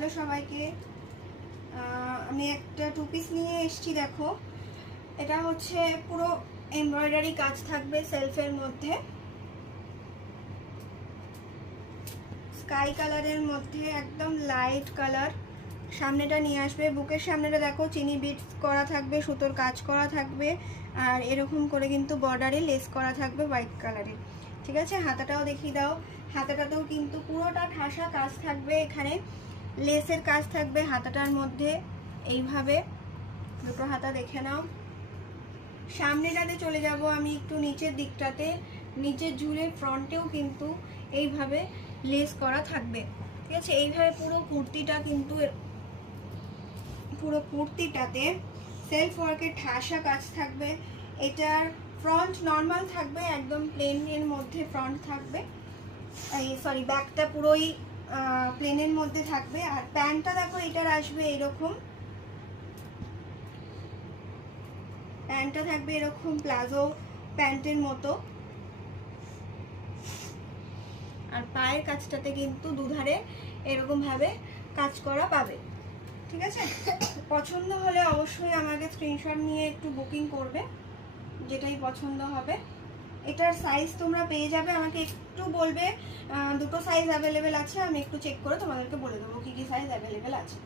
Hello সবাইকে, আমি একটা টু পিস নিয়ে এসেছি। দেখো, এটা হচ্ছে পুরো এমব্রয়ডারি কাজ থাকবে সেলফের মধ্যে, স্কাই কালারের মধ্যে একদম লাইট কালার। সামনেটা নিয়ে আসবে, বুকের সামনেটা দেখো চিনি বিটস করা থাকবে, সুতোর কাজ করা থাকবে, আর এরকম করে কিন্তু বর্ডারে লেস করা থাকবে হোয়াইট কালারের। ঠিক আছে, হাতাটাও দেখিয়ে দাও। হাতাটাতেও কিন্তু পুরোটা ঠাসা কাজ থাকবে, এখানে লেসের কাজ থাকবে হাতাটার মধ্যে। এইভাবে দুটো হাতা দেখে নাও। সামনেটাতে চলে যাব আমি একটু নিচের দিকটাতে, নিচের ঝুলে ফ্রন্টেও কিন্তু এইভাবে লেস করা থাকবে। ঠিক আছে, এইভাবে পুরো কুর্তিটা কিন্তু, পুরো কুর্তিটাতে সেলফ ওয়ার্কের ঠাসা কাজ থাকবে। এটার ফ্রন্ট নর্মাল থাকবে, একদম প্লেনের মধ্যে ফ্রন্ট থাকবে, এই সরি ব্যাকটা পুরোই প্লেনের মধ্যে থাকবে। আর প্যান্টটা দেখো এটার আসবে এরকম, প্যান্টটা থাকবে এরকম প্লাজো প্যান্টের মতো। আর পায়ের কাছটাতে কিন্তু দুধারে এরকম ভাবে কাজ করা পাবে। ঠিক আছে, পছন্দ হলে অবশ্যই আমাকে স্ক্রিনশট নিয়ে একটু বুকিং করবে, যেটাই পছন্দ হবে। এটার সাইজ তোমরা পেয়ে যাবে, আমাকে একটু বলবে। দুটো সাইজ অ্যাভেলেবেল আছে, আমি একটু চেক করে তোমাদেরকে বলে দেবো কী কী সাইজ অ্যাভেলেবেল আছে।